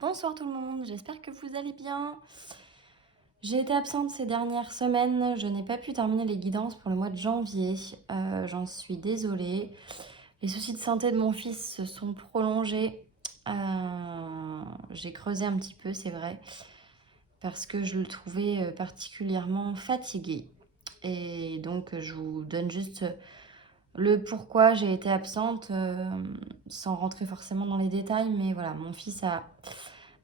Bonsoir tout le monde, j'espère que vous allez bien. J'ai été absente ces dernières semaines, je n'ai pas pu terminer les guidances pour le mois de janvier. J'en suis désolée. Les soucis de santé de mon fils se sont prolongés. J'ai creusé un petit peu, c'est vrai, parce que je le trouvais particulièrement fatigué. Et donc je vous donne juste le pourquoi j'ai été absente, sans rentrer forcément dans les détails, mais voilà, mon fils a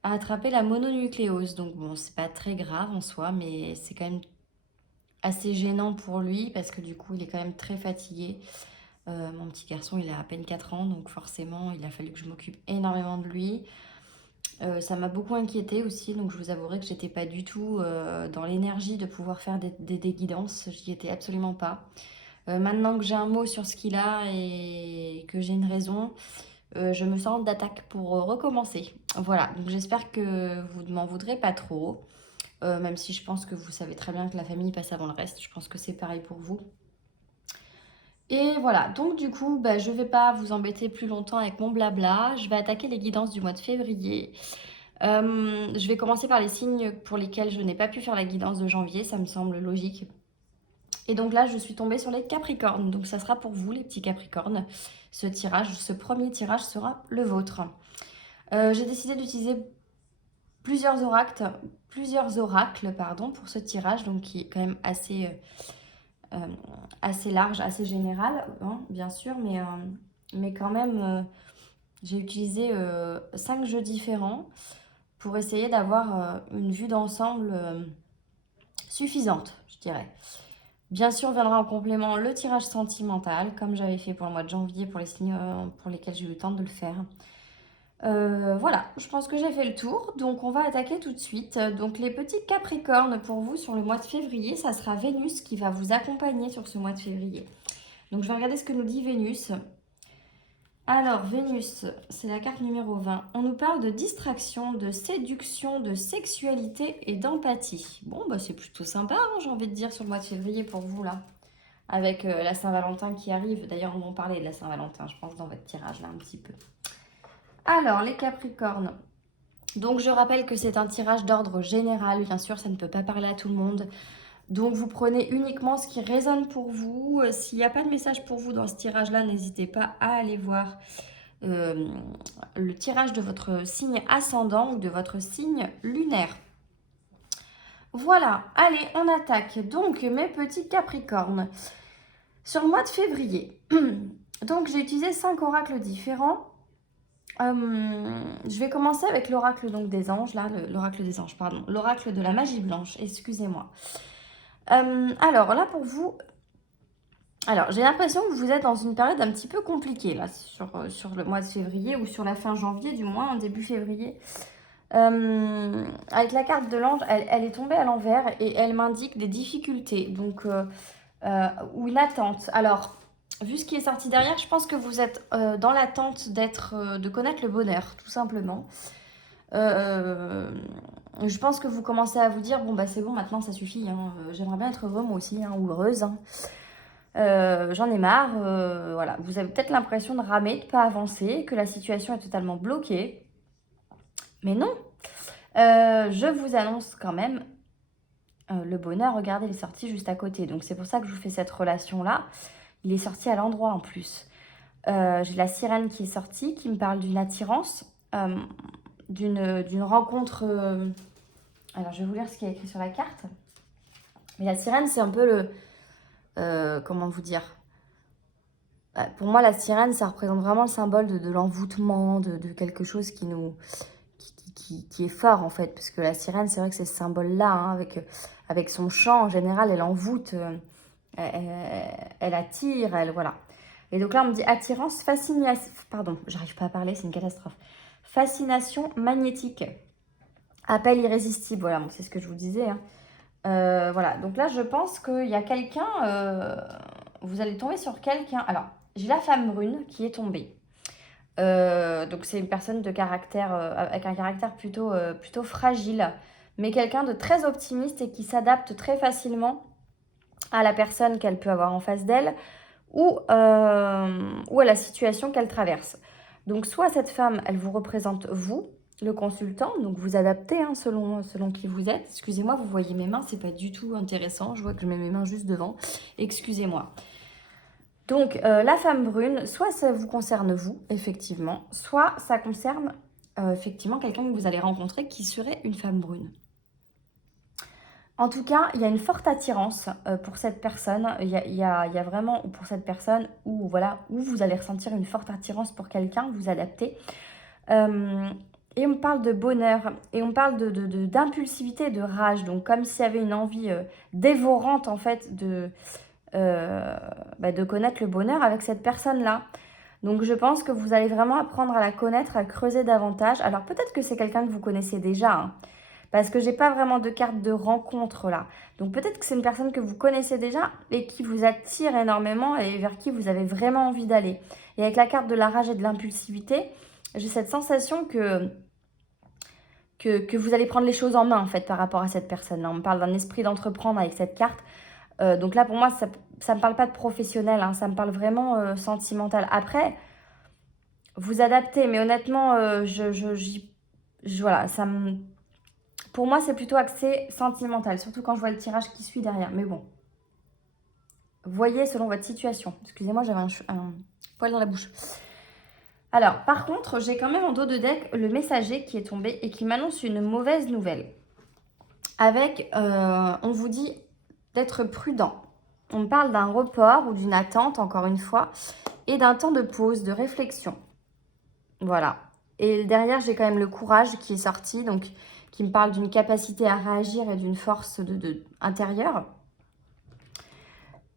attrapé la mononucléose. Donc bon, c'est pas très grave en soi, mais c'est quand même assez gênant pour lui parce que du coup, il est quand même très fatigué. Mon petit garçon, il a à peine 4 ans, donc forcément, il a fallu que je m'occupe énormément de lui. Ça m'a beaucoup inquiétée aussi, donc je vous avouerai que j'étais pas du tout dans l'énergie de pouvoir faire des guidances, j'y étais absolument pas. Maintenant que j'ai un mot sur ce qu'il a et que j'ai une raison, je me sens d'attaque pour recommencer. Voilà, donc j'espère que vous ne m'en voudrez pas trop, même si je pense que vous savez très bien que la famille passe avant le reste. Je pense que c'est pareil pour vous. Et voilà, donc du coup, je ne vais pas vous embêter plus longtemps avec mon blabla. Je vais attaquer les guidances du mois de février. Je vais commencer par les signes pour lesquels je n'ai pas pu faire la guidance de janvier, ça me semble logique. Et donc là, je suis tombée sur les Capricornes. Donc ça sera pour vous, les petits Capricornes. Ce premier tirage sera le vôtre. J'ai décidé d'utiliser plusieurs oracles pardon, pour ce tirage, donc qui est quand même assez large, assez général, hein, bien sûr, mais quand même, j'ai utilisé 5 jeux différents pour essayer d'avoir une vue d'ensemble suffisante, je dirais. Bien sûr, viendra en complément le tirage sentimental, comme j'avais fait pour le mois de janvier, pour les signes pour lesquels j'ai eu le temps de le faire. Voilà, je pense que j'ai fait le tour, donc on va attaquer tout de suite. Donc les petits Capricornes pour vous sur le mois de février, ça sera Vénus qui va vous accompagner sur ce mois de février. Donc je vais regarder ce que nous dit Vénus. Alors Vénus, c'est la carte numéro 20. On nous parle de distraction, de séduction, de sexualité et d'empathie. Bon, c'est plutôt sympa, hein, j'ai envie de dire, sur le mois de février pour vous là. Avec la Saint-Valentin qui arrive. D'ailleurs, on va en parler de la Saint-Valentin, je pense, dans votre tirage là un petit peu. Alors, les Capricornes. Donc je rappelle que c'est un tirage d'ordre général, bien sûr ça ne peut pas parler à tout le monde. Donc vous prenez uniquement ce qui résonne pour vous. S'il n'y a pas de message pour vous dans ce tirage-là, n'hésitez pas à aller voir euh, le tirage de votre signe ascendant ou de votre signe lunaire. Voilà, allez, on attaque. Donc mes petits Capricornes. Sur le mois de février, donc j'ai utilisé 5 oracles différents. Je vais commencer avec l'oracle donc des anges, là, l'oracle des anges, pardon, l'oracle de la magie blanche, excusez-moi. Alors là pour vous, alors j'ai l'impression que vous êtes dans une période un petit peu compliquée là, sur le mois de février ou sur la fin janvier du moins, début février. Avec la carte de l'ange, elle est tombée à l'envers et elle m'indique des difficultés, donc ou une attente. Alors, vu ce qui est sorti derrière, je pense que vous êtes dans l'attente de connaître le bonheur, tout simplement. Je pense que vous commencez à vous dire, bon c'est bon, maintenant ça suffit, hein. J'aimerais bien être heureux moi aussi, hein, ou heureuse, hein. J'en ai marre, voilà. Vous avez peut-être l'impression de ramer, de pas avancer, que la situation est totalement bloquée. Mais non, je vous annonce quand même le bonheur, regardez, il est sorti juste à côté. Donc c'est pour ça que je vous fais cette relation-là. Il est sorti à l'endroit en plus. J'ai la sirène qui est sortie, qui me parle d'une attirance, d'une rencontre. Alors, je vais vous lire ce qu'il y a écrit sur la carte. Mais la sirène, c'est un peu le. Comment vous dire? Pour moi, la sirène, ça représente vraiment le symbole de l'envoûtement, de quelque chose qui nous. Qui est fort en fait. Parce que la sirène, c'est vrai que c'est ce symbole-là, hein, avec son chant en général, elle envoûte, elle attire, elle. Voilà. Et donc là, on me dit attirance, fascination. Pardon, j'arrive pas à parler, c'est une catastrophe. Fascination magnétique. Appel irrésistible, voilà, bon, c'est ce que je vous disais, hein. Voilà, donc là, je pense qu'il y a quelqu'un. Vous allez tomber sur quelqu'un. Alors, j'ai la femme brune qui est tombée. Donc, c'est une personne de caractère, avec un caractère plutôt fragile, mais quelqu'un de très optimiste et qui s'adapte très facilement à la personne qu'elle peut avoir en face d'elle ou à la situation qu'elle traverse. Donc soit cette femme, elle vous représente vous, le consultant, donc vous adaptez hein, selon qui vous êtes. Excusez-moi, vous voyez mes mains, c'est pas du tout intéressant. Je vois que je mets mes mains juste devant. Excusez-moi. Donc, la femme brune, soit ça vous concerne vous, effectivement, soit ça concerne effectivement quelqu'un que vous allez rencontrer qui serait une femme brune. En tout cas, il y a une forte attirance pour cette personne. Il y a vraiment pour cette personne où, voilà, où vous allez ressentir une forte attirance pour quelqu'un, vous adaptez. Et on parle de bonheur, et on parle d'impulsivité, de rage. Donc, comme s'il y avait une envie dévorante, en fait, de connaître le bonheur avec cette personne-là. Donc, je pense que vous allez vraiment apprendre à la connaître, à creuser davantage. Alors, peut-être que c'est quelqu'un que vous connaissez déjà, hein, parce que j'ai pas vraiment de carte de rencontre là. Donc, peut-être que c'est une personne que vous connaissez déjà et qui vous attire énormément et vers qui vous avez vraiment envie d'aller. Et avec la carte de la rage et de l'impulsivité, j'ai cette sensation que vous allez prendre les choses en main en fait par rapport à cette personne-là. On me parle d'un esprit d'entreprendre avec cette carte. Donc là, pour moi, ça ne me parle pas de professionnel, hein, ça me parle vraiment sentimental. Après, vous adaptez, mais honnêtement, voilà, pour moi, c'est plutôt axé sentimental, surtout quand je vois le tirage qui suit derrière. Mais bon, voyez selon votre situation. Excusez-moi, j'avais un poil dans la bouche. Alors, par contre, j'ai quand même en dos de deck le messager qui est tombé et qui m'annonce une mauvaise nouvelle. Avec, on vous dit d'être prudent. On parle d'un report ou d'une attente, encore une fois, et d'un temps de pause, de réflexion. Voilà. Et derrière, j'ai quand même le courage qui est sorti, donc qui me parle d'une capacité à réagir et d'une force intérieure.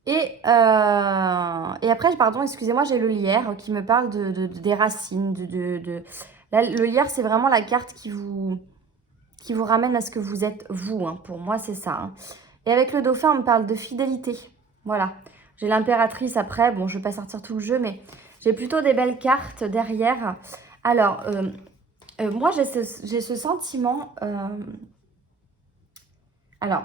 Et après, pardon, excusez-moi, j'ai le lierre qui me parle des racines. Là, le lierre, c'est vraiment la carte qui vous ramène à ce que vous êtes vous. Hein. Pour moi, c'est ça. Hein. Et avec le dauphin, on me parle de fidélité. Voilà. J'ai l'impératrice après. Bon, je ne vais pas sortir tout le jeu, mais j'ai plutôt des belles cartes derrière. Alors, moi, j'ai ce sentiment... Alors,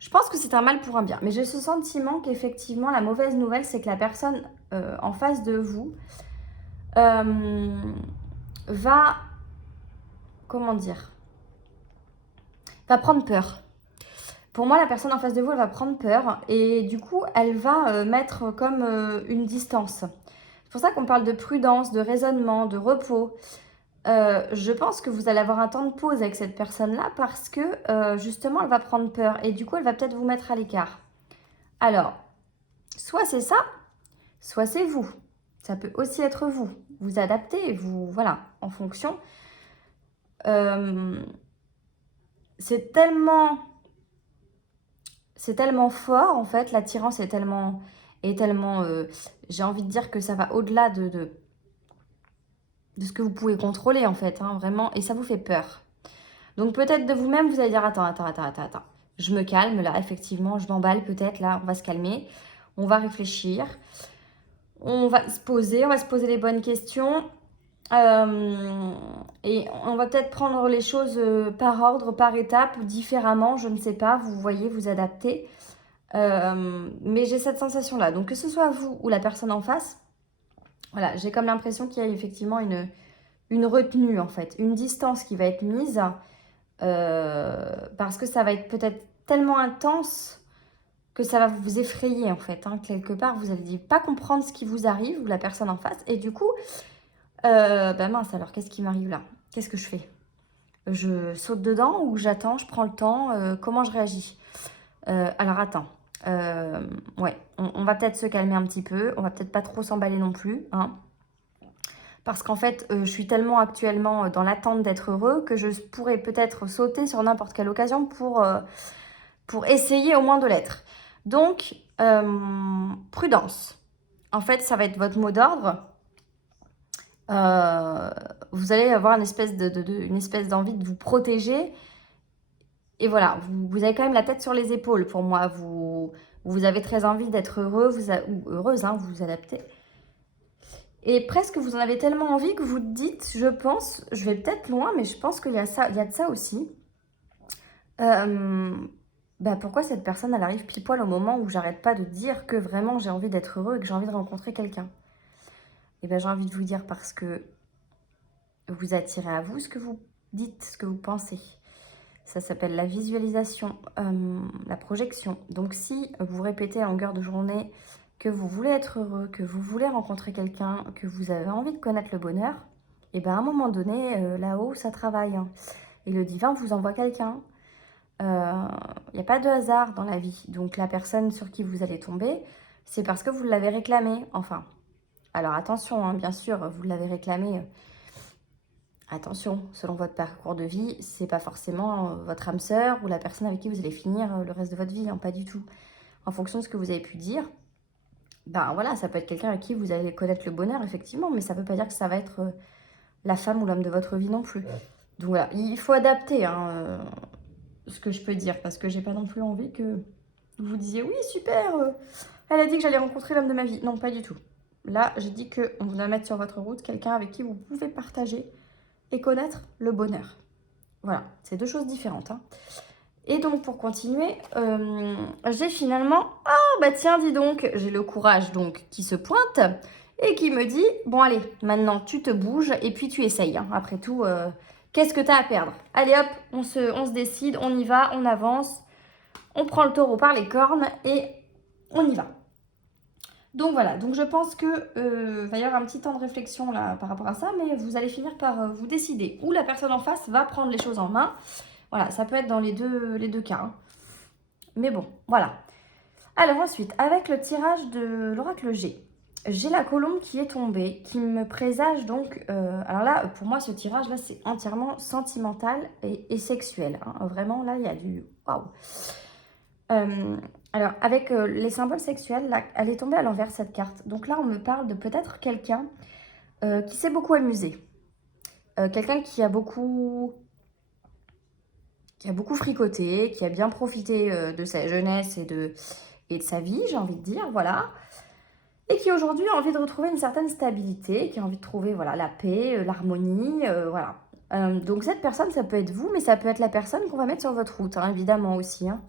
je pense que c'est un mal pour un bien. Mais j'ai ce sentiment qu'effectivement, la mauvaise nouvelle, c'est que la personne en face de vous va... Comment dire? Va prendre peur. Pour moi, la personne en face de vous, elle va prendre peur et du coup, elle va mettre comme une distance. C'est pour ça qu'on parle de prudence, de raisonnement, de repos. Je pense que vous allez avoir un temps de pause avec cette personne-là parce que justement, elle va prendre peur et du coup, elle va peut-être vous mettre à l'écart. Alors, soit c'est ça, soit c'est vous. Ça peut aussi être vous. Vous adaptez, vous, voilà, en fonction. C'est tellement fort en fait, l'attirance est tellement, j'ai envie de dire que ça va au-delà de ce que vous pouvez contrôler en fait, hein, vraiment, et ça vous fait peur. Donc peut-être de vous-même, vous allez dire, attends, je me calme là, effectivement, je m'emballe peut-être, là, on va se calmer, on va réfléchir, on va se poser les bonnes questions, et on va peut-être prendre les choses par ordre, par étape, différemment, je ne sais pas, vous voyez, vous adaptez. Mais j'ai cette sensation-là. Donc que ce soit vous ou la personne en face, voilà, j'ai comme l'impression qu'il y a effectivement une retenue en fait, une distance qui va être mise parce que ça va être peut-être tellement intense que ça va vous effrayer en fait. Hein. Quelque part, vous allez pas comprendre ce qui vous arrive ou la personne en face. Et du coup, bah mince alors, qu'est-ce qui m'arrive là? Qu'est-ce que je fais? Je saute dedans ou j'attends, je prends le temps? Comment je réagis? Alors attends. Ouais, on va peut-être se calmer un petit peu. On va peut-être pas trop s'emballer non plus. Hein, parce qu'en fait, je suis tellement actuellement dans l'attente d'être heureux que je pourrais peut-être sauter sur n'importe quelle occasion pour essayer au moins de l'être. Donc, prudence. En fait, ça va être votre mot d'ordre. Vous allez avoir une espèce d'envie de vous protéger. Et voilà, vous avez quand même la tête sur les épaules pour moi. Vous avez très envie d'être heureux ou heureuse, hein, vous vous adaptez. Et presque vous en avez tellement envie que vous dites, je pense, je vais peut-être loin, mais je pense qu'il y a de ça aussi. Pourquoi cette personne, elle arrive pile poil au moment où j'arrête pas de dire que vraiment j'ai envie d'être heureux et que j'ai envie de rencontrer quelqu'un? Et j'ai envie de vous dire parce que vous attirez à vous ce que vous dites ce que vous pensez. Ça s'appelle la visualisation, la projection. Donc si vous répétez à longueur de journée que vous voulez être heureux, que vous voulez rencontrer quelqu'un, que vous avez envie de connaître le bonheur, et bien à un moment donné, là-haut, ça travaille. Hein. Et le divin vous envoie quelqu'un. Il n'y a pas de hasard dans la vie. Donc la personne sur qui vous allez tomber, c'est parce que vous l'avez réclamé. Enfin, alors attention, hein, bien sûr, vous l'avez réclamé. Attention, selon votre parcours de vie, c'est pas forcément votre âme sœur ou la personne avec qui vous allez finir le reste de votre vie, hein, pas du tout. En fonction de ce que vous avez pu dire, ben voilà, ça peut être quelqu'un avec qui vous allez connaître le bonheur, effectivement, mais ça peut pas dire que ça va être la femme ou l'homme de votre vie non plus. Donc voilà, il faut adapter hein, ce que je peux dire, parce que j'ai pas non plus envie que vous disiez oui, super, elle a dit que j'allais rencontrer l'homme de ma vie. Non, pas du tout. Là, j'ai dit qu'on vous doit mettre sur votre route quelqu'un avec qui vous pouvez partager et connaître le bonheur. Voilà, c'est deux choses différentes. Hein. Et donc, pour continuer, j'ai finalement... Ah, bah tiens, dis donc, j'ai le courage donc qui se pointe et qui me dit, bon allez, maintenant tu te bouges et puis tu essayes. Hein. Après tout, qu'est-ce que tu as à perdre? Allez hop, on se décide, on y va, on avance, on prend le taureau par les cornes et on y va. Donc voilà, donc je pense que va y avoir un petit temps de réflexion là par rapport à ça, mais vous allez finir par vous décider. Ou la personne en face va prendre les choses en main. Voilà, ça peut être dans les deux cas. Hein. Mais bon, voilà. Alors ensuite, avec le tirage de l'oracle G, j'ai la colombe qui est tombée, qui me présage donc... alors là, pour moi, ce tirage-là, c'est entièrement sentimental et sexuel. Hein. Vraiment, là, il y a du... Waouh. Alors, avec les symboles sexuels, là, elle est tombée à l'envers, cette carte. Donc là, on me parle de peut-être quelqu'un qui s'est beaucoup amusé. Quelqu'un qui a beaucoup fricoté, qui a bien profité de sa jeunesse et de sa vie, j'ai envie de dire, voilà. Et qui aujourd'hui a envie de retrouver une certaine stabilité, qui a envie de trouver voilà, la paix, l'harmonie, voilà. Donc cette personne, ça peut être vous, mais ça peut être la personne qu'on va mettre sur votre route, hein, évidemment aussi, hein.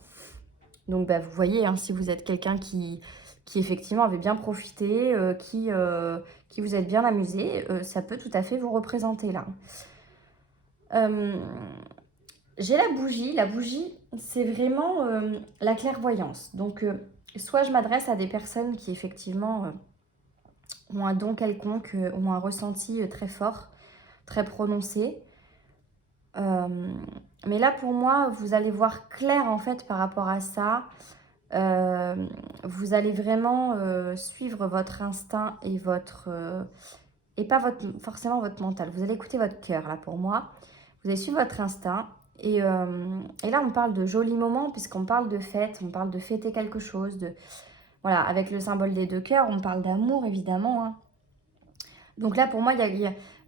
Donc, bah, vous voyez, hein, si vous êtes quelqu'un qui effectivement avait bien profité, qui vous êtes bien amusé, ça peut tout à fait vous représenter là. J'ai la bougie. La bougie, c'est vraiment la clairvoyance. Donc, soit je m'adresse à des personnes qui effectivement ont un don quelconque, ont un ressenti très fort, très prononcé. Mais là, pour moi, vous allez voir clair en fait par rapport à ça. Vous allez vraiment suivre votre instinct et et pas forcément votre mental. Vous allez écouter votre cœur là pour moi. Vous allez suivre votre instinct. Et là, on parle de jolis moments puisqu'on parle de fête, on parle de fêter quelque chose. Voilà, avec le symbole des deux cœurs, on parle d'amour évidemment. Hein. Donc là, pour moi,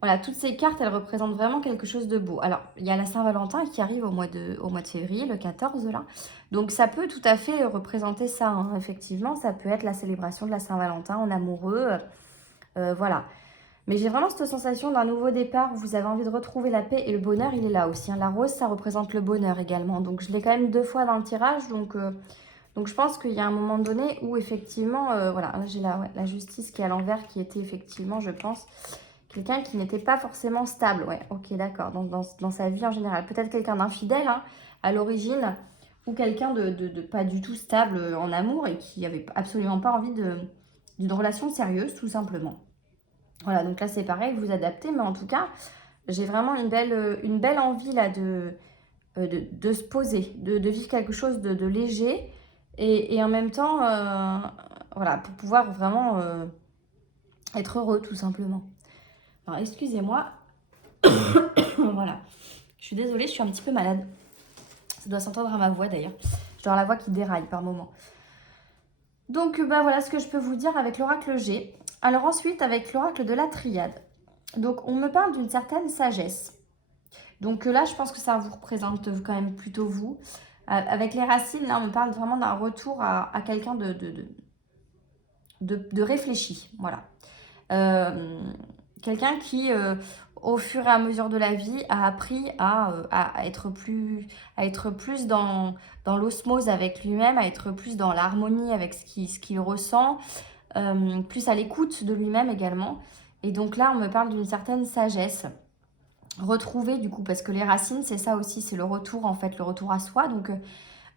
voilà, toutes ces cartes, elles représentent vraiment quelque chose de beau. Alors, il y a la Saint-Valentin qui arrive au mois de février, le 14 là. Donc, ça peut tout à fait représenter ça, hein, effectivement. Ça peut être la célébration de la Saint-Valentin en amoureux. Voilà. Mais j'ai vraiment cette sensation d'un nouveau départ où vous avez envie de retrouver la paix et le bonheur, il est là aussi. Hein. La rose, ça représente le bonheur également. Donc, je l'ai quand même 2 fois dans le tirage. Donc je pense qu'il y a un moment donné où effectivement, voilà, là j'ai la justice qui est à l'envers, qui était effectivement, je pense, quelqu'un qui n'était pas forcément stable. Ouais, ok, d'accord, dans sa vie en général. Peut-être quelqu'un d'infidèle hein, à l'origine, ou quelqu'un de pas du tout stable en amour et qui avait absolument pas envie d'une relation sérieuse, tout simplement. Voilà, donc là c'est pareil, vous adaptez, mais en tout cas, j'ai vraiment une belle envie là de se poser, de vivre quelque chose de léger. Et en même temps, voilà, pour pouvoir vraiment être heureux, tout simplement. Alors, excusez-moi. Voilà. Je suis désolée, je suis un petit peu malade. Ça doit s'entendre à ma voix, d'ailleurs. Je dois avoir la voix qui déraille par moments. Donc, bah, voilà ce que je peux vous dire avec l'oracle G. Alors ensuite, avec l'oracle de la triade. Donc, on me parle d'une certaine sagesse. Donc là, je pense que ça vous représente quand même plutôt vous. Avec les racines, là, on me parle vraiment d'un retour à quelqu'un de réfléchi. Voilà. Quelqu'un qui, au fur et à mesure de la vie, a appris à être plus dans l'osmose avec lui-même, à être plus dans l'harmonie avec ce qu'il ressent, plus à l'écoute de lui-même également. Et donc là, on me parle d'une certaine sagesse. retrouver du coup, parce que les racines, c'est ça aussi, c'est le retour en fait, le retour à soi. Donc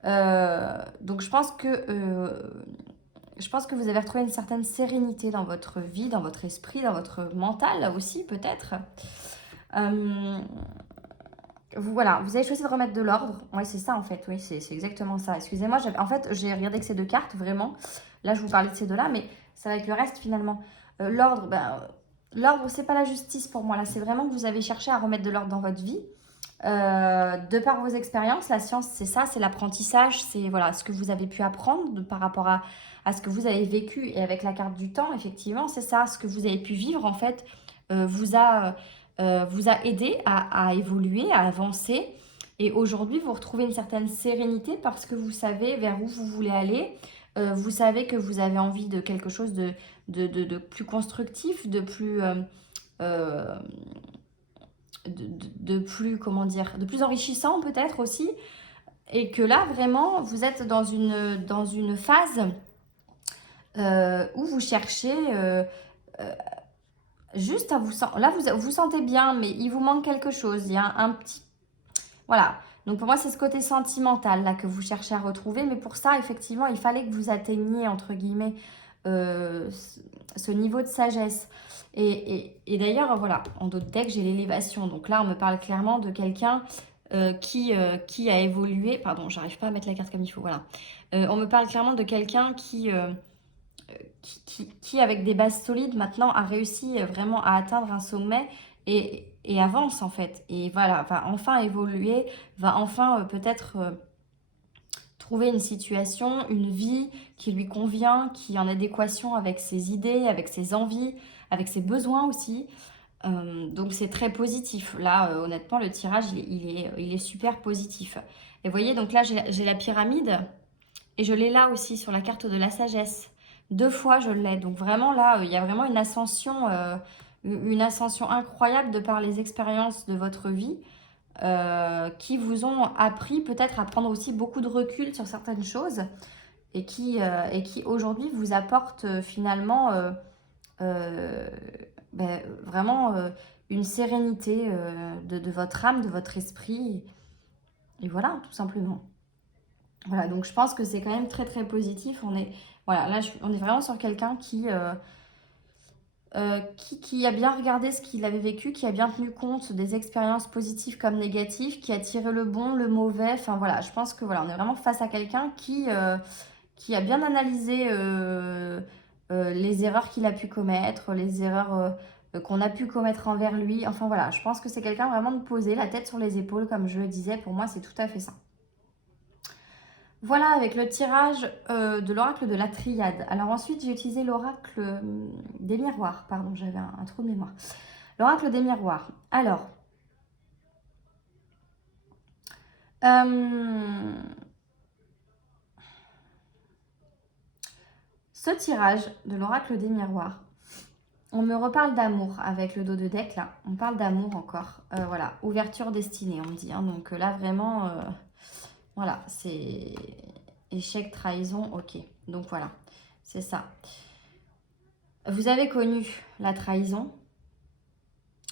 je pense que vous avez retrouvé une certaine sérénité dans votre vie, dans votre esprit, dans votre mental aussi peut-être. Euh, voilà, vous avez choisi de remettre de l'ordre. Oui, c'est ça en fait, oui, c'est exactement ça. Excusez-moi, en fait, j'ai regardé que ces deux cartes, vraiment. Là, je vous parlais de ces deux-là, mais ça va avec le reste finalement. L'ordre, l'ordre, c'est pas la justice pour moi. Là, c'est vraiment que vous avez cherché à remettre de l'ordre dans votre vie. De par vos expériences, la science, c'est ça, c'est l'apprentissage, c'est voilà, ce que vous avez pu apprendre par rapport à ce que vous avez vécu. Et avec la carte du temps, effectivement, c'est ça, ce que vous avez pu vivre, en fait, vous a aidé à évoluer, à avancer. Et aujourd'hui, vous retrouvez une certaine sérénité parce que vous savez vers où vous voulez aller. Vous savez que vous avez envie de quelque chose de plus constructif, euh, de plus, comment dire, de plus enrichissant peut-être aussi. Et que là, vraiment, vous êtes dans une phase où vous cherchez juste à vous sentir. Là, vous vous sentez bien, mais il vous manque quelque chose. Il y a un petit. Voilà. Donc pour moi, c'est ce côté sentimental là que vous cherchez à retrouver. Mais pour ça, effectivement, il fallait que vous atteigniez, entre guillemets, euh, ce niveau de sagesse. Et d'ailleurs, voilà, en d'autres decks, j'ai l'élévation. Donc là, on me parle clairement de quelqu'un qui a évolué. Pardon, j'arrive pas à mettre la carte comme il faut. Voilà. On me parle clairement de quelqu'un qui, avec des bases solides, maintenant a réussi vraiment à atteindre un sommet et avance en fait. Et voilà, va enfin évoluer, va enfin peut-être trouver une situation, une vie qui lui convient, qui est en adéquation avec ses idées, avec ses envies, avec ses besoins aussi. Donc c'est très positif. Là, honnêtement, le tirage, il est super positif. Et vous voyez, donc là, j'ai la pyramide et je l'ai là aussi sur la carte de la sagesse. Deux fois, je l'ai. Donc vraiment, là, il y a vraiment une ascension incroyable de par les expériences de votre vie qui vous ont appris peut-être à prendre aussi beaucoup de recul sur certaines choses et qui aujourd'hui vous apportent finalement euh, vraiment une sérénité de votre âme, de votre esprit. Et voilà, tout simplement. Voilà, donc je pense que c'est quand même très très positif. Voilà, là, on est vraiment sur quelqu'un qui a bien regardé ce qu'il avait vécu, qui a bien tenu compte des expériences positives comme négatives, qui a tiré le bon, le mauvais. Enfin voilà, je pense que voilà, on est vraiment face à quelqu'un qui a bien analysé les erreurs qu'il a pu commettre, les erreurs qu'on a pu commettre envers lui. Enfin voilà, je pense que c'est quelqu'un vraiment de posé, la tête sur les épaules, comme je le disais. Pour moi, c'est tout à fait ça. Voilà, avec le tirage de l'oracle de la triade. Alors ensuite, j'ai utilisé l'oracle des miroirs. Pardon, j'avais un trou de mémoire. L'oracle des miroirs. Alors, ce tirage de l'oracle des miroirs, on me reparle d'amour avec le dos de deck là. On parle d'amour encore. Voilà, ouverture destinée, on me dit. Hein. Donc là, vraiment, voilà, c'est échec, trahison, ok. Donc voilà, c'est ça. Vous avez connu la trahison,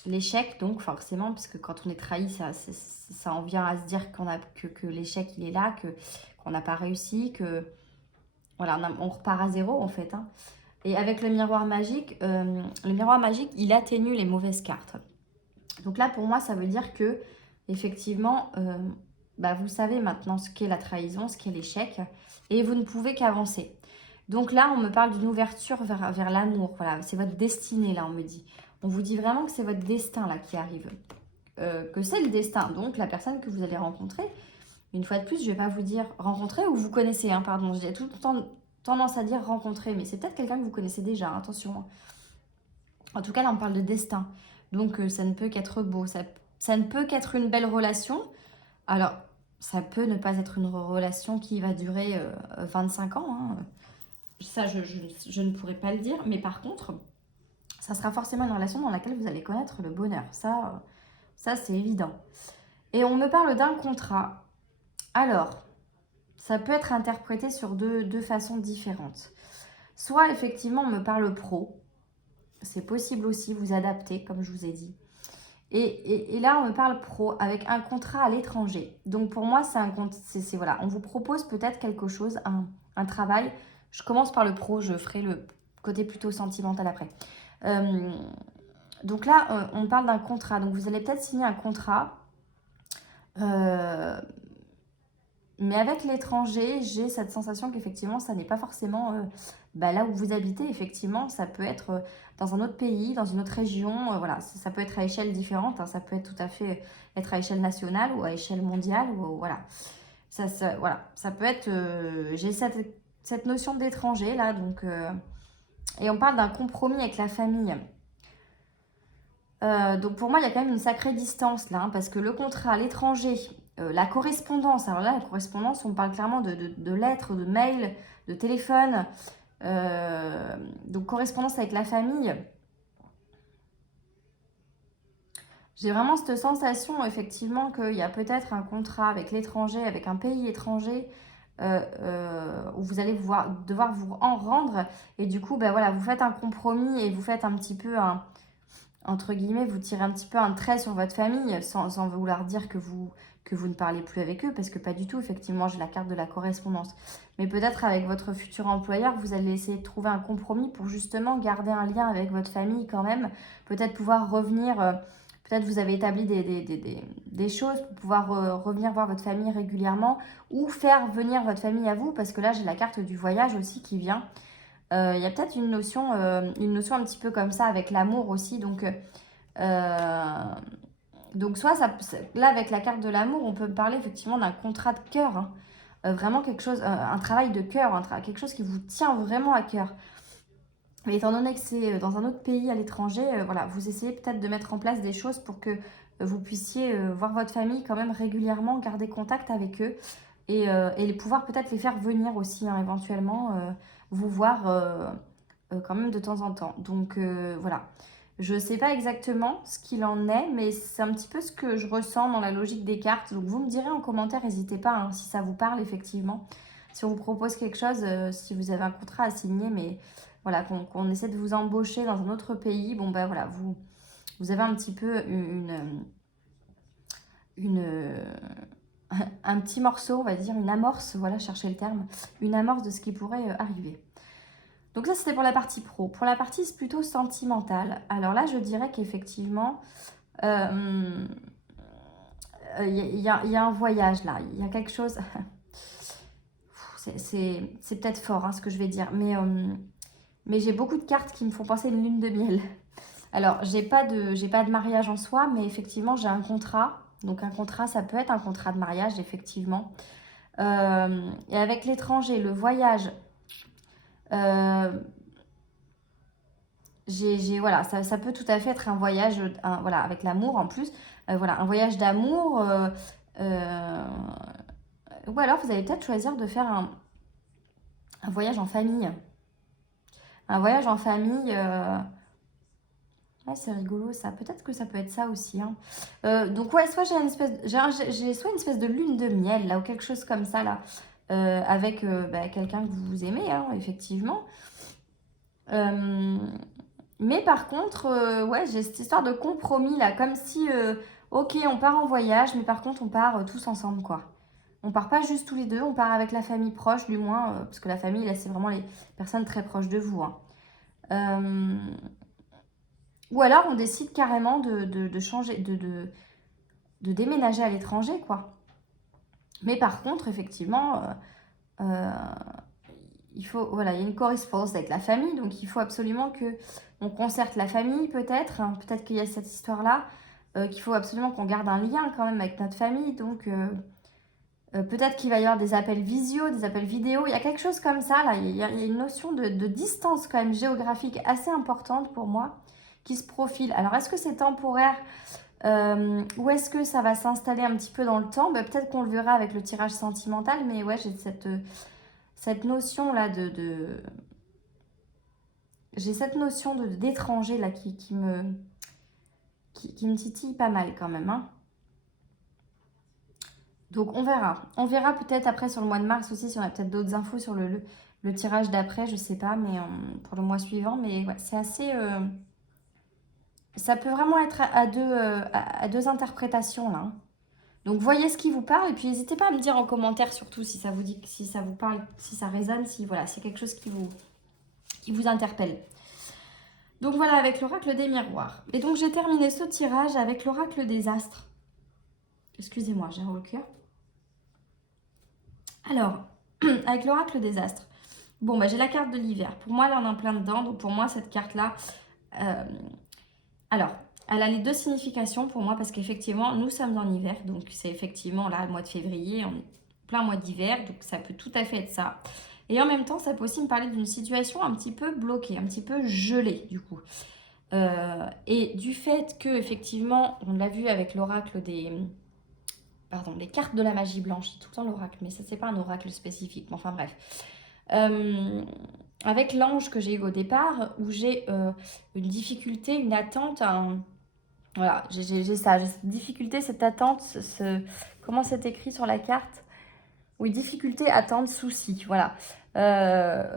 l'échec, donc forcément, parce que quand on est trahi, ça en vient à se dire que l'échec il est là, qu'on n'a pas réussi, que voilà, on repart à zéro en fait. Hein. Et avec le miroir magique, il atténue les mauvaises cartes. Donc là, pour moi, ça veut dire que effectivement, vous savez maintenant ce qu'est la trahison, ce qu'est l'échec, et vous ne pouvez qu'avancer. Donc là, on me parle d'une ouverture vers l'amour. Voilà, c'est votre destinée, là, on me dit. On vous dit vraiment que c'est votre destin, là, qui arrive. Que c'est le destin. Donc, la personne que vous allez rencontrer, une fois de plus, je ne vais pas vous dire rencontrer ou vous connaissez, hein, pardon. J'ai tout le temps tendance à dire rencontrer, mais c'est peut-être quelqu'un que vous connaissez déjà, hein, attention. En tout cas, là, on parle de destin. Donc, ça ne peut qu'être beau. Ça ne peut qu'être une belle relation. Alors, ça peut ne pas être une relation qui va durer 25 ans, hein. Ça, je ne pourrais pas le dire. Mais par contre, ça sera forcément une relation dans laquelle vous allez connaître le bonheur. Ça c'est évident. Et on me parle d'un contrat. Alors, ça peut être interprété sur deux façons différentes. Soit, effectivement, on me parle pro. C'est possible aussi, vous adapter, comme je vous ai dit. Et là, on me parle pro, avec un contrat à l'étranger. Donc pour moi, voilà, on vous propose peut-être quelque chose, un travail. Je commence par le pro, je ferai le côté plutôt sentimental après. Euh, donc là, on parle d'un contrat. Donc vous allez peut-être signer un contrat. Mais avec l'étranger, j'ai cette sensation qu'effectivement, ça n'est pas forcément là où vous habitez. Effectivement, ça peut être dans un autre pays, dans une autre région. Voilà, ça peut être à échelle différente, hein. Ça peut être tout à fait être à échelle nationale ou à échelle mondiale. Voilà. Voilà, ça peut être... j'ai cette notion d'étranger là, donc... et on parle d'un compromis avec la famille. Donc pour moi, il y a quand même une sacrée distance là, hein, parce que le contrat à l'étranger, la correspondance, alors là, la correspondance, on parle clairement de lettres, de mails, de téléphone, donc correspondance avec la famille. J'ai vraiment cette sensation, effectivement, qu'il y a peut-être un contrat avec l'étranger, avec un pays étranger, où vous allez devoir vous en rendre, et du coup, ben voilà, vous faites un compromis et vous faites un petit peu entre guillemets, vous tirez un petit peu un trait sur votre famille sans vouloir dire que vous ne parlez plus avec eux, parce que pas du tout, effectivement, j'ai la carte de la correspondance. Mais peut-être avec votre futur employeur, vous allez essayer de trouver un compromis pour justement garder un lien avec votre famille quand même, peut-être pouvoir revenir, peut-être vous avez établi des choses pour pouvoir revenir voir votre famille régulièrement ou faire venir votre famille à vous, parce que là, j'ai la carte du voyage aussi qui vient. Il y a peut-être une notion un petit peu comme ça avec l'amour aussi. Donc soit là, avec la carte de l'amour, on peut parler effectivement d'un contrat de cœur, hein. Vraiment quelque chose, un travail de cœur, quelque chose qui vous tient vraiment à cœur. Mais étant donné que c'est dans un autre pays à l'étranger, voilà, vous essayez peut-être de mettre en place des choses pour que vous puissiez voir votre famille quand même régulièrement, garder contact avec eux et pouvoir peut-être les faire venir aussi, hein, éventuellement, vous voir quand même de temps en temps. Donc voilà. Je ne sais pas exactement ce qu'il en est, mais c'est un petit peu ce que je ressens dans la logique des cartes. Donc vous me direz en commentaire, n'hésitez pas, hein, si ça vous parle effectivement. Si on vous propose quelque chose, si vous avez un contrat à signer, mais voilà, qu'on essaie de vous embaucher dans un autre pays, bon ben voilà, vous avez un petit peu un petit morceau, on va dire, une amorce, voilà, cherchez le terme, une amorce de ce qui pourrait arriver. Donc ça, c'était pour la partie pro. Pour la partie plutôt sentimentale, alors là, je dirais qu'effectivement, il y a un voyage là, il y a quelque chose... c'est peut-être fort, hein, ce que je vais dire, mais j'ai beaucoup de cartes qui me font penser à une lune de miel. Alors, j'ai pas de mariage en soi, mais effectivement, j'ai un contrat. Donc un contrat, ça peut être un contrat de mariage, effectivement. Et avec l'étranger, le voyage... voilà, ça peut tout à fait être un voyage, voilà, avec l'amour en plus. Voilà, un voyage d'amour. Ou alors, vous allez peut-être choisir de faire un voyage en famille. Un voyage en famille. Ouais, c'est rigolo ça. Peut-être que ça peut être ça aussi, hein. Donc ouais, soit j'ai soit une espèce de lune de miel là ou quelque chose comme ça là, avec quelqu'un que vous aimez, hein, effectivement. Mais par contre, ouais, j'ai cette histoire de compromis là, comme si, ok, on part en voyage, mais par contre, on part tous ensemble, quoi. On part pas juste tous les deux, on part avec la famille proche, du moins, parce que la famille, là, c'est vraiment les personnes très proches de vous, hein. Euh, Ou alors, on décide carrément de changer, de déménager à l'étranger, quoi. Mais par contre, effectivement, euh, voilà, il y a une correspondance avec la famille, donc il faut absolument que on concerte la famille, peut-être, hein, peut-être qu'il y a cette histoire-là, qu'il faut absolument qu'on garde un lien quand même avec notre famille, donc peut-être qu'il va y avoir des appels visio, des appels vidéo, il y a quelque chose comme ça, là, il y a une notion de distance quand même géographique assez importante pour moi, qui se profile. Alors, est-ce que c'est temporaire ou est-ce que ça va s'installer un petit peu dans le temps? Peut-être qu'on le verra avec le tirage sentimental, mais ouais, j'ai cette notion-là j'ai cette notion d'étranger là qui me titille pas mal quand même, hein. Donc on verra. On verra peut-être après sur le mois de mars aussi si on a peut-être d'autres infos sur le tirage d'après, je sais pas, mais pour le mois suivant. Mais ouais, c'est assez... Ça peut vraiment être à deux interprétations là, hein. Donc voyez ce qui vous parle et puis n'hésitez pas à me dire en commentaire surtout si ça vous dit, si ça vous parle, si ça résonne, si voilà, c'est quelque chose qui vous interpelle. Donc voilà avec l'oracle des miroirs. Et donc j'ai terminé ce tirage avec l'oracle des astres. Excusez-moi, j'ai un haut le cœur. Alors, avec l'oracle des astres. Bon, bah, j'ai la carte de l'hiver. Pour moi, là, on est en plein dedans. Donc pour moi, cette carte-là... alors, elle a les deux significations pour moi parce qu'effectivement, nous sommes en hiver. Donc c'est effectivement là, le mois de février, on est plein mois d'hiver. Donc ça peut tout à fait être ça. Et en même temps, ça peut aussi me parler d'une situation un petit peu bloquée, un petit peu gelée du coup. Et du fait que, effectivement, on l'a vu avec l'oracle des... Pardon, les cartes de la magie blanche, c'est tout le temps l'oracle, mais ça, c'est pas un oracle spécifique. Mais enfin bref. Avec l'ange que j'ai eu au départ, où j'ai une difficulté, une attente, voilà, j'ai ça, j'ai cette difficulté, cette attente, comment c'est écrit sur la carte? Oui, difficulté, attente, souci, voilà.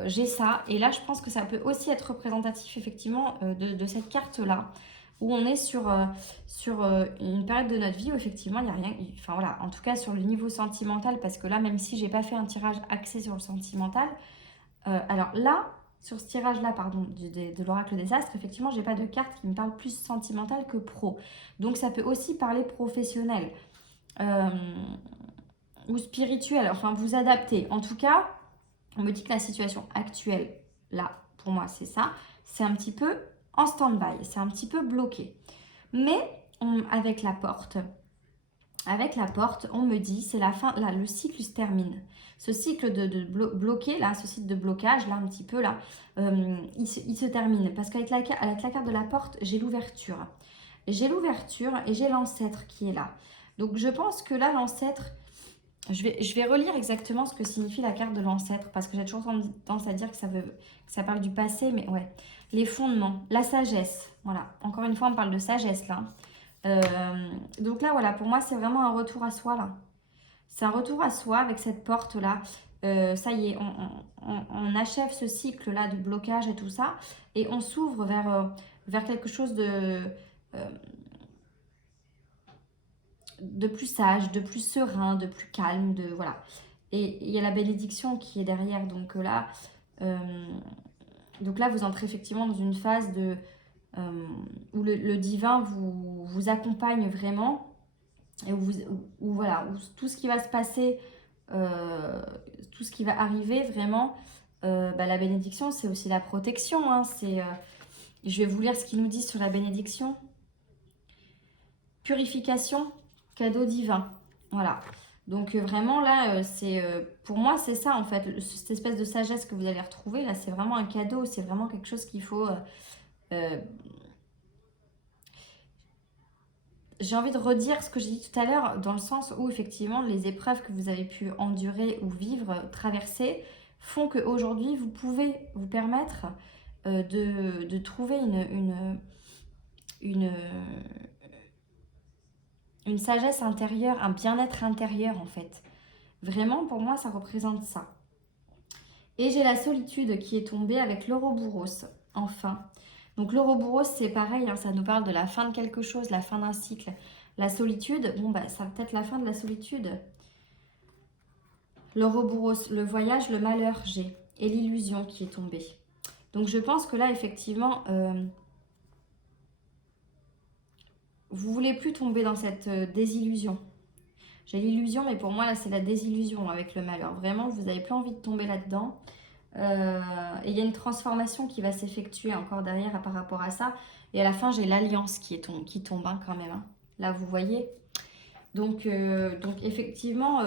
J'ai ça, et là je pense que ça peut aussi être représentatif effectivement de cette carte-là, où on est sur une période de notre vie où effectivement il n'y a rien, enfin voilà, en tout cas sur le niveau sentimental, parce que là même si j'ai pas fait un tirage axé sur le sentimental, alors là, sur ce tirage-là, pardon, de l'oracle des astres, effectivement, j'ai pas de carte qui me parle plus sentimentale que pro. Donc ça peut aussi parler professionnel ou spirituel, enfin vous adaptez. En tout cas, on me dit que la situation actuelle, là, pour moi, c'est ça, c'est un petit peu en stand-by, c'est un petit peu bloqué. Mais avec la porte, on me dit, c'est la fin, là, le cycle se termine. Ce cycle de bloqué, là, ce cycle de blocage, là, un petit peu, là, il se termine. Parce qu'avec avec la carte de la porte, j'ai l'ouverture. J'ai l'ouverture et j'ai l'ancêtre qui est là. Donc, je pense que là, l'ancêtre, je vais relire exactement ce que signifie la carte de l'ancêtre, parce que j'ai toujours tendance à dire que ça parle du passé, mais ouais. Les fondements, la sagesse, voilà. Encore une fois, on parle de sagesse, là. Donc là, voilà, pour moi, c'est vraiment un retour à soi, là. C'est un retour à soi avec cette porte-là. Ça y est, on achève ce cycle-là de blocage et tout ça. Et on s'ouvre vers quelque chose de plus sage, de plus serein, de plus calme, de voilà. Et il y a la bénédiction qui est derrière. Euh, donc là, vous entrez effectivement dans une phase où le divin vous accompagne vraiment et où voilà, où tout ce qui va se passer, tout ce qui va arriver vraiment, la bénédiction, c'est aussi la protection, hein, je vais vous lire ce qu'il nous dit sur la bénédiction. Purification, cadeau divin. Voilà. Donc vraiment là, pour moi, c'est ça en fait, cette espèce de sagesse que vous allez retrouver là, c'est vraiment un cadeau, c'est vraiment quelque chose qu'il faut... j'ai envie de redire ce que j'ai dit tout à l'heure, dans le sens où effectivement les épreuves que vous avez pu endurer ou vivre, traverser, font qu'aujourd'hui vous pouvez vous permettre de trouver une, une sagesse intérieure, un bien-être intérieur en fait. Vraiment, pour moi, ça représente ça. Et j'ai la solitude qui est tombée avec l'Ouroboros, enfin. Donc l'Ouroboros, c'est pareil, hein, ça nous parle de la fin de quelque chose, la fin d'un cycle. La solitude, bon, bah, ça va peut-être la fin de la solitude. L'Ouroboros, le voyage, le malheur, j'ai. Et l'illusion qui est tombée. Donc je pense que là, effectivement, vous voulez plus tomber dans cette désillusion. J'ai l'illusion, mais pour moi, là, c'est la désillusion avec le malheur. Vraiment, vous n'avez plus envie de tomber là-dedans. Et il y a une transformation qui va s'effectuer encore derrière par rapport à ça. Et à la fin, j'ai l'alliance qui tombe hein, quand même. Hein. Là, vous voyez. Donc effectivement,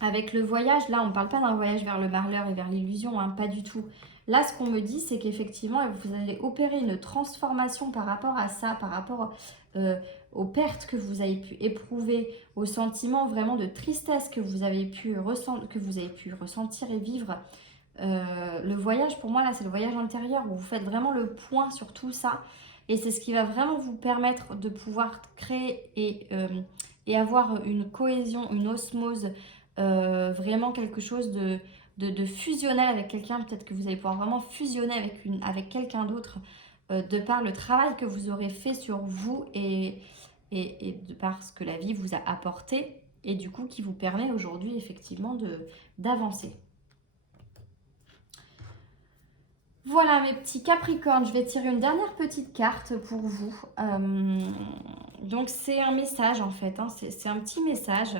avec le voyage, là, on ne parle pas d'un voyage vers le malheur et vers l'illusion, hein, pas du tout. Là, ce qu'on me dit, c'est qu'effectivement, vous allez opérer une transformation par rapport à ça, par rapport aux pertes que vous avez pu éprouver, aux sentiments vraiment de tristesse que vous avez pu ressentir et vivre. Le voyage, pour moi, là, c'est le voyage intérieur où vous faites vraiment le point sur tout ça. Et c'est ce qui va vraiment vous permettre de pouvoir créer et avoir une cohésion, une osmose, vraiment quelque chose de fusionnel avec quelqu'un. Peut-être que vous allez pouvoir vraiment fusionner avec quelqu'un d'autre de par le travail que vous aurez fait sur vous et de par ce que la vie vous a apporté et du coup qui vous permet aujourd'hui effectivement d'avancer. Voilà mes petits Capricornes, je vais tirer une dernière petite carte pour vous. Donc c'est un message en fait, hein, c'est un petit message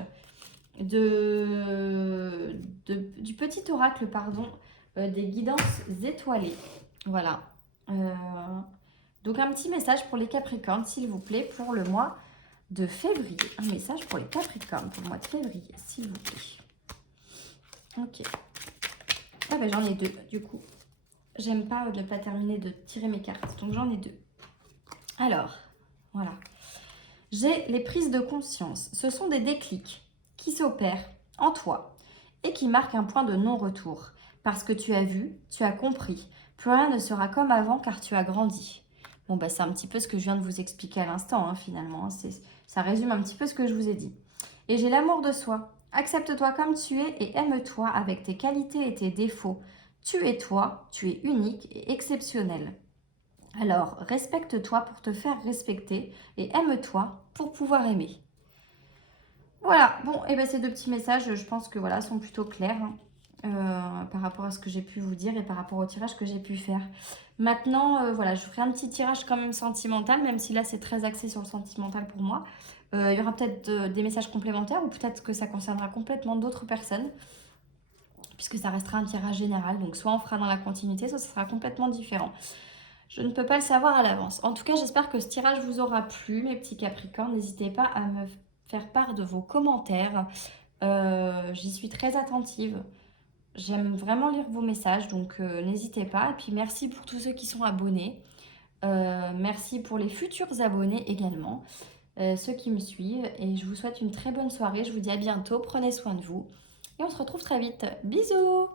du petit oracle, pardon, des guidances étoilées. Voilà. Donc un petit message pour les Capricornes, s'il vous plaît, pour le mois de février. Un message pour les Capricornes pour le mois de février, s'il vous plaît. Ok. Ah ben j'en ai deux, du coup. J'aime pas ne pas terminer de tirer mes cartes, donc j'en ai deux. Alors, voilà. J'ai les prises de conscience. Ce sont des déclics qui s'opèrent en toi et qui marquent un point de non-retour. Parce que tu as vu, tu as compris. Plus rien ne sera comme avant car tu as grandi. Bon, bah, c'est un petit peu ce que je viens de vous expliquer à l'instant, hein, finalement. Ça résume un petit peu ce que je vous ai dit. Et j'ai l'amour de soi. Accepte-toi comme tu es et aime-toi avec tes qualités et tes défauts. Tu es toi, tu es unique et exceptionnel. Alors, respecte-toi pour te faire respecter et aime-toi pour pouvoir aimer. Voilà, bon, et bien ces deux petits messages, je pense que voilà, sont plutôt clairs par rapport à ce que j'ai pu vous dire et par rapport au tirage que j'ai pu faire. Maintenant, voilà, je ferai un petit tirage quand même sentimental, même si là c'est très axé sur le sentimental pour moi. Il y aura peut-être des messages complémentaires ou peut-être que ça concernera complètement d'autres personnes, puisque ça restera un tirage général. Donc soit on fera dans la continuité, soit ça sera complètement différent. Je ne peux pas le savoir à l'avance. En tout cas, j'espère que ce tirage vous aura plu, mes petits Capricornes. N'hésitez pas à me faire part de vos commentaires. J'y suis très attentive. J'aime vraiment lire vos messages, donc n'hésitez pas. Et puis merci pour tous ceux qui sont abonnés. Merci pour les futurs abonnés également, ceux qui me suivent. Et je vous souhaite une très bonne soirée. Je vous dis à bientôt. Prenez soin de vous. Et on se retrouve très vite. Bisous!